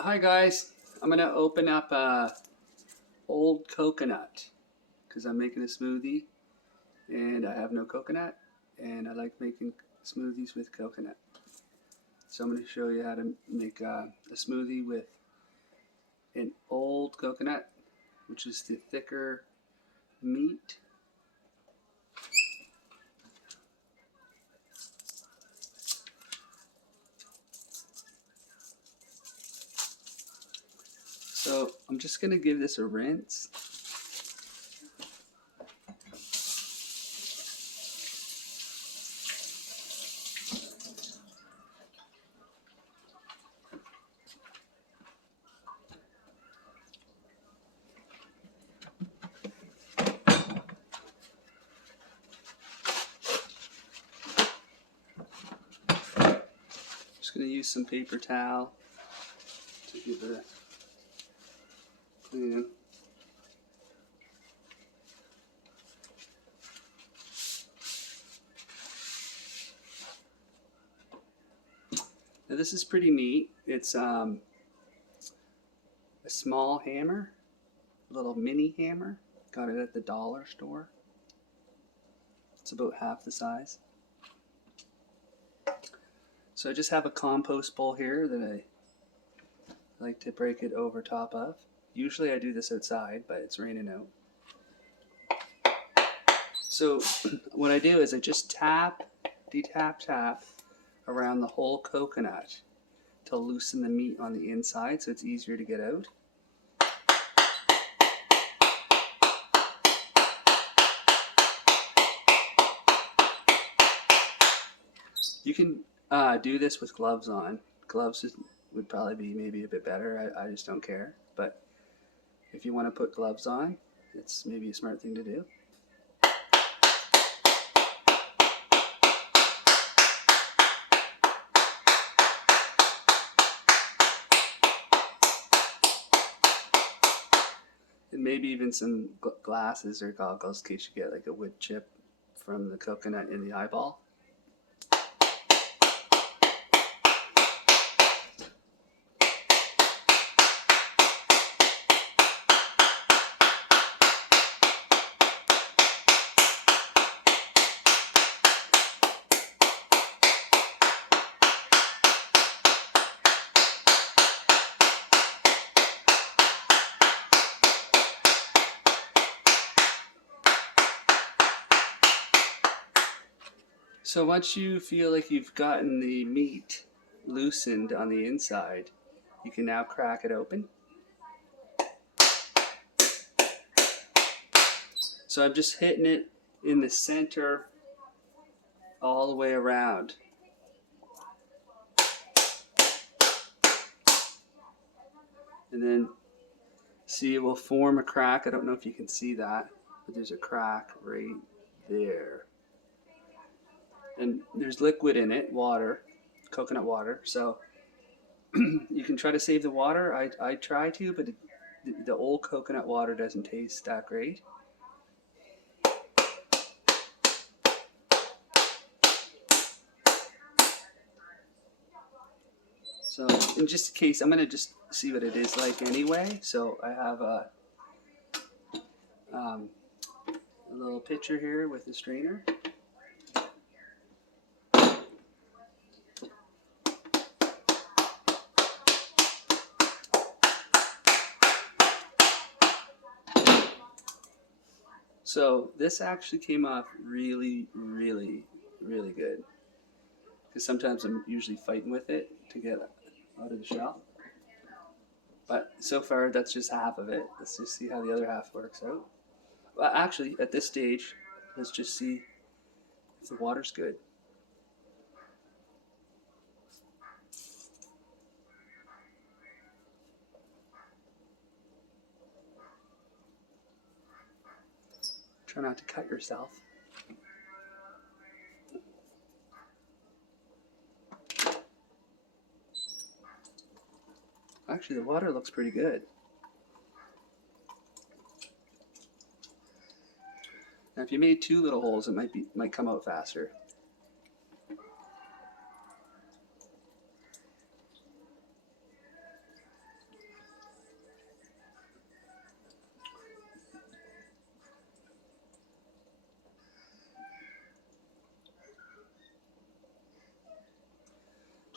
Hi guys, I'm gonna open up a old coconut because I'm making a smoothie and I have no coconut and I like making smoothies with coconut. So I'm gonna show you how to make a smoothie with an old coconut, which is the thicker meat. So I'm just gonna give this a rinse. Just gonna use some paper towel to give it a clean. Now this is pretty neat. It's a small hammer, a little mini hammer. Got it at the dollar store. It's about half the size. So I just have a compost bowl here that I like to break it over top of. Usually I do this outside, but it's raining out. So what I do is I just tap, tap around the whole coconut to loosen the meat on the inside so it's easier to get out. You can do this with gloves on. Gloves would probably be maybe a bit better. I just don't care. But if you want to put gloves on, it's maybe a smart thing to do. And maybe even some glasses or goggles in case you get like a wood chip from the coconut in the eyeball. So once you feel like you've gotten the meat loosened on the inside, you can now crack it open. So I'm just hitting it in the center all the way around. And then see, it will form a crack. I don't know if you can see that, but there's a crack right there. And there's liquid in it, water, coconut water. So you can try to save the water. I try to, but the old coconut water doesn't taste that great. So in just case, I'm going to just see what it is like anyway. So I have a little pitcher here with a strainer. So this actually came off really, really, really good. Because sometimes I'm usually fighting with it to get out of the shell. But so far, that's just half of it. Let's just see how the other half works out. Well, actually, at this stage, let's just see if the water's good. Try not to cut yourself. Actually, the water looks pretty good. Now, if you made 2 little holes, it might come out faster.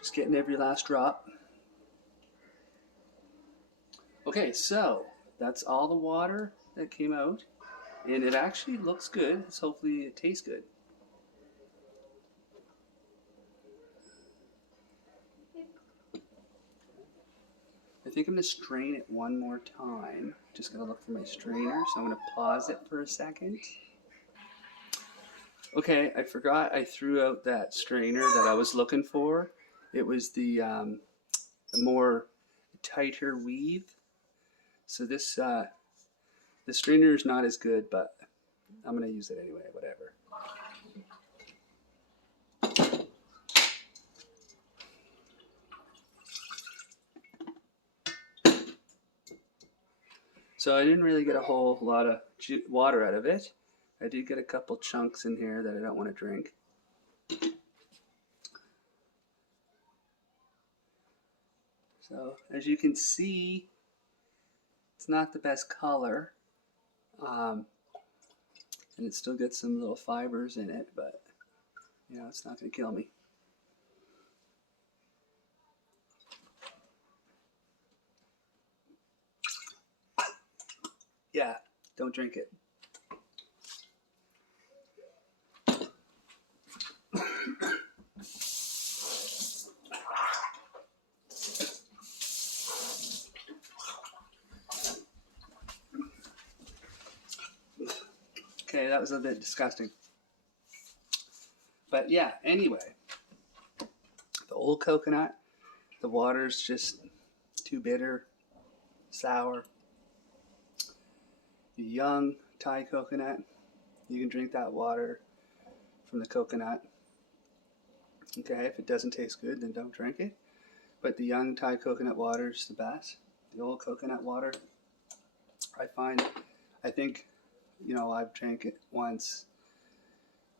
Just getting every last drop. Okay, so that's all the water that came out, and it actually looks good. So hopefully it tastes good. I think I'm going to strain it one more time. Just going to look for my strainer, so I'm going to pause it for a second. Okay, I forgot I threw out that strainer that I was looking for. It was the more tighter weave. So this strainer is not as good, but I'm going to use it anyway, whatever. So I didn't really get a whole lot of water out of it. I did get a couple chunks in here that I don't want to drink. So as you can see, it's not the best color. And it still gets some little fibers in it, but you know, it's not going to kill me. Yeah, don't drink it. Okay, that was a bit disgusting. But yeah, anyway, the old coconut, the water's just too bitter, sour. The young Thai coconut, you can drink that water from the coconut. Okay, if it doesn't taste good, then don't drink it. But the young Thai coconut water is the best. The old coconut water, I think, you know, I've drank it once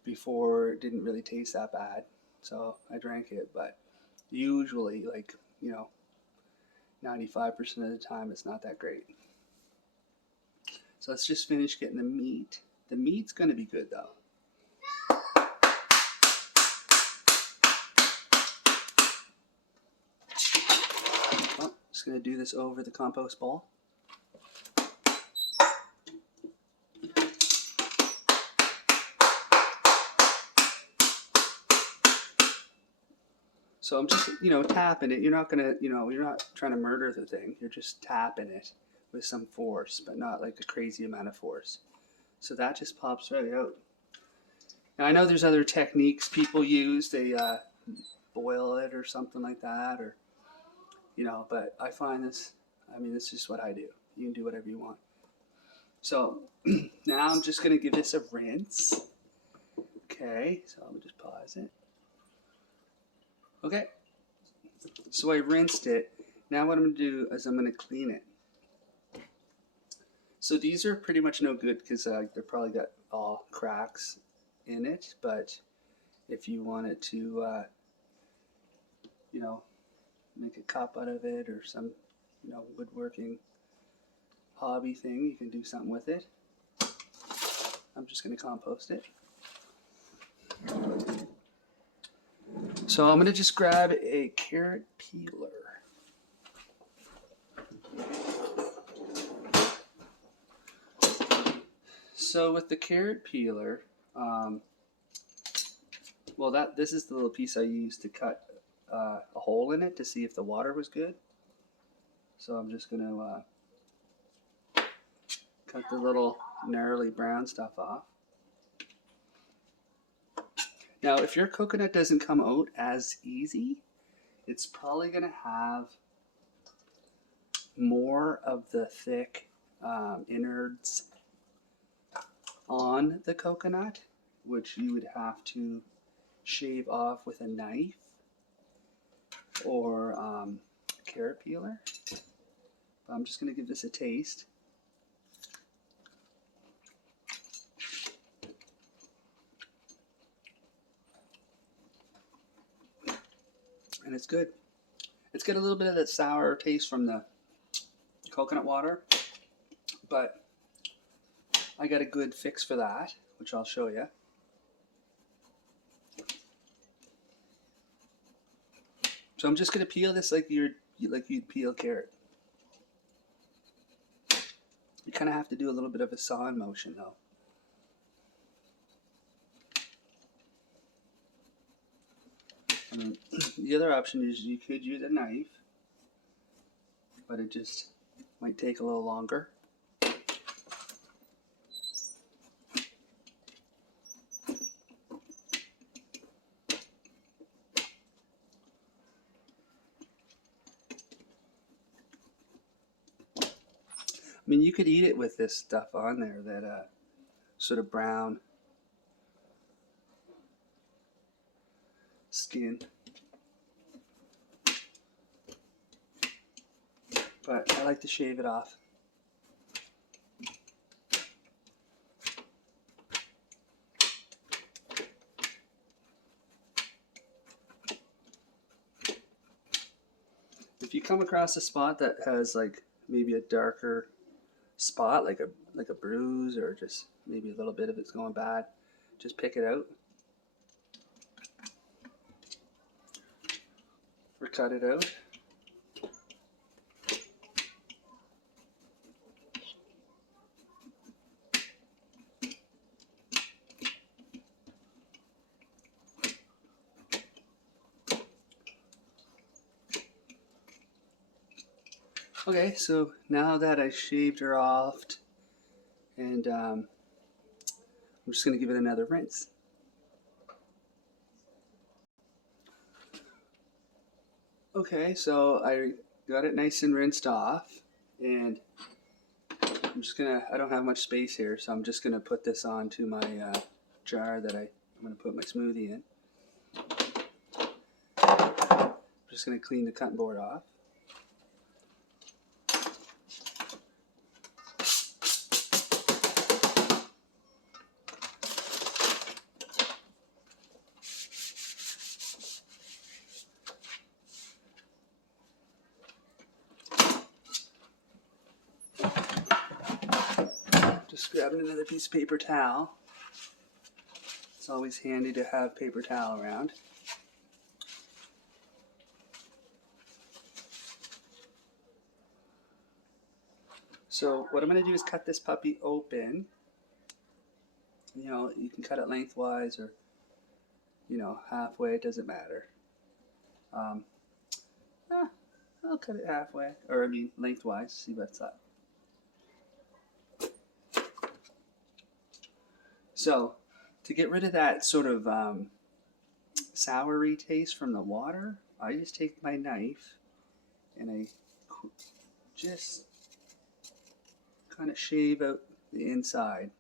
before. It didn't really taste that bad, so I drank it. But usually, like, you know, 95% of the time, it's not that great. So let's just finish getting the meat. The meat's going to be good, though. Well, just going to do this over the compost bowl. So I'm just, you know, tapping it. You're not gonna, you know, you're not trying to murder the thing. You're just tapping it with some force, but not like a crazy amount of force. So that just pops right out. Now I know there's other techniques people use. They boil it or something like that, or, you know, but I find this, I mean, this is just what I do. You can do whatever you want. So now I'm just gonna give this a rinse. Okay, so I'm gonna just pause it. Okay, so I rinsed it. Now what I'm going to do is I'm going to clean it. So these are pretty much no good because they've probably got all cracks in it. But if you wanted to, you know, make a cup out of it or some, you know, woodworking hobby thing, you can do something with it. I'm just going to compost it. So I'm going to just grab a carrot peeler. So with the carrot peeler, well, this is the little piece I used to cut a hole in it to see if the water was good. So I'm just going to cut the little gnarly brown stuff off. Now, if your coconut doesn't come out as easy, it's probably going to have more of the thick innards on the coconut, which you would have to shave off with a knife or carrot peeler. But I'm just going to give this a taste. And it's good. It's got a little bit of that sour taste from the coconut water, but I got a good fix for that, which I'll show you. So I'm just gonna peel this like you'd peel carrot. You kind of have to do a little bit of a sawing motion though. I mean, the other option is you could use a knife, but it just might take a little longer. I mean, you could eat it with this stuff on there, that sort of brown skin. But I like to shave it off. If you come across a spot that has like maybe a darker spot, like a bruise, or just maybe a little bit of it's going bad, just pick it out or cut it out. Okay, so now that I shaved her off, and I'm just going to give it another rinse. Okay, so I got it nice and rinsed off, and I'm just gonna, I don't have much space here, so I'm just gonna put this onto my jar that I'm gonna put my smoothie in. I'm just gonna clean the cutting board off. Just grabbing another piece of paper towel. It's always handy to have paper towel around. So what I'm going to do is cut this puppy open. You know, you can cut it lengthwise or, you know, halfway, it doesn't matter. I'll cut it halfway, or I mean lengthwise, see what's up. So, to get rid of that sort of soury taste from the water, I just take my knife and I just kind of shave out the inside.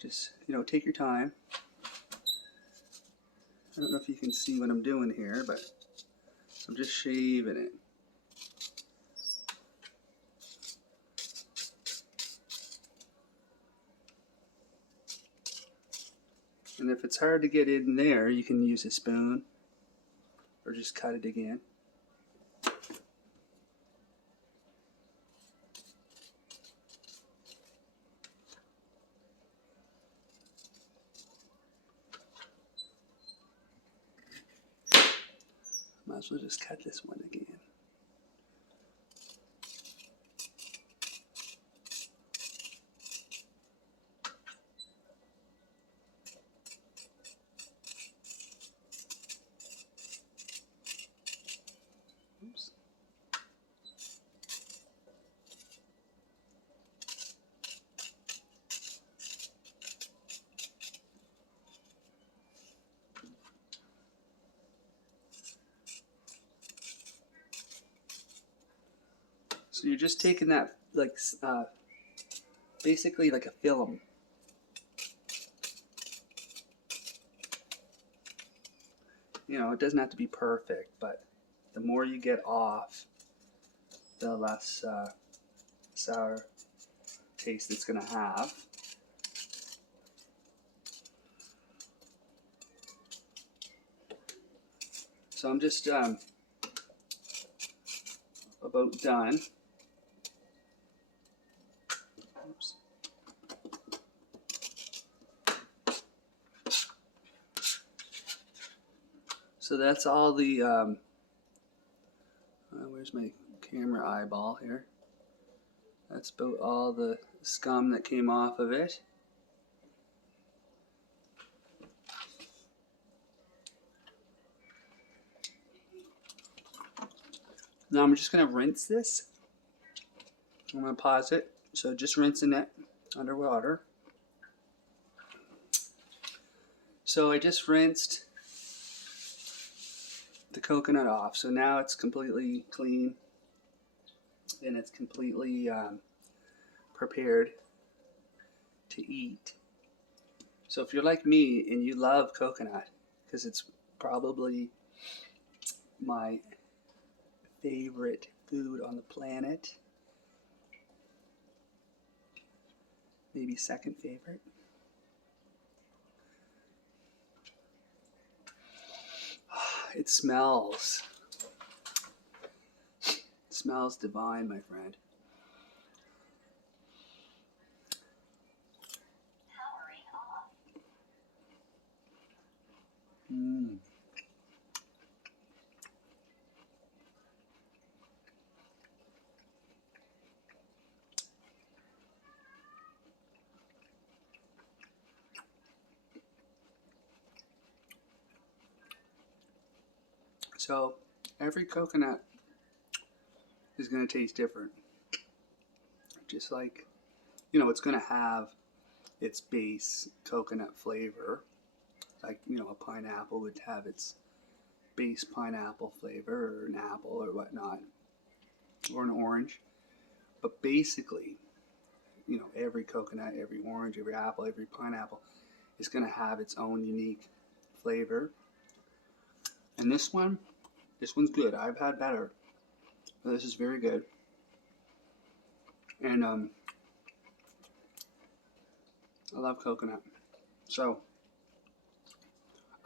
Just, you know, take your time. I don't know if you can see what I'm doing here, but I'm just shaving it. And if it's hard to get in there, you can use a spoon or just cut it again. Might as well just cut this one again. Oops. So you're just taking that, like, basically like a film. You know, it doesn't have to be perfect, but the more you get off, the less sour taste it's going to have. So I'm just about done. Oops. So that's all the, where's my camera eyeball here? That's about all the scum that came off of it. Now I'm just going to rinse this. I'm going to pause it. So just rinsing it underwater. So I just rinsed the coconut off. So now it's completely clean and it's completely prepared to eat. So if you're like me and you love coconut, because it's probably my favorite food on the planet, maybe second favorite. It smells divine, my friend. Mm. So every coconut is going to taste different. Just like, it's going to have its base coconut flavor. Like, a pineapple would have its base pineapple flavor, or an apple or whatnot, or an orange. But basically, every coconut, every orange, every apple, every pineapple is going to have its own unique flavor. And this one's good. I've had better. But this is very good. And I love coconut. So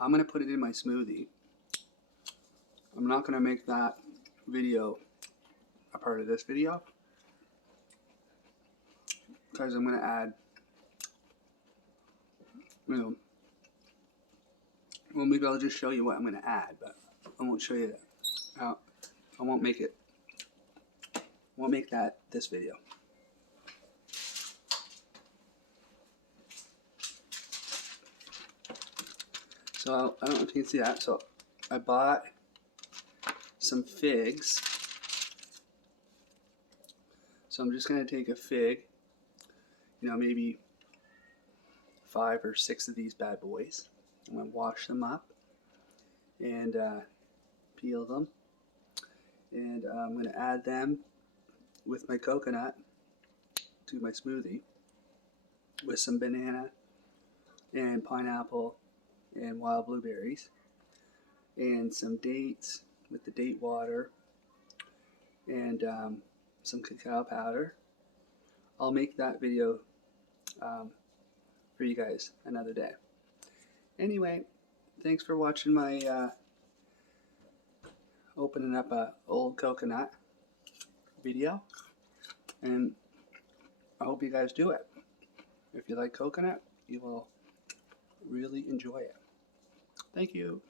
I'm going to put it in my smoothie. I'm not going to make that video a part of this video, because I'm going to add, well, maybe I'll just show you what I'm going to add, but I won't show you that. I won't make that this video. So I don't know if you can see that. So I bought some figs. So I'm just going to take a fig, maybe 5 or 6 of these bad boys. I'm going to wash them up and peel them. And I'm going to add them with my coconut to my smoothie with some banana and pineapple and wild blueberries and some dates with the date water and some cacao powder. I'll make that video for you guys another day. Anyway, thanks for watching my opening up a old coconut video, and I hope you guys do it. If you like coconut, you will really enjoy it. Thank you.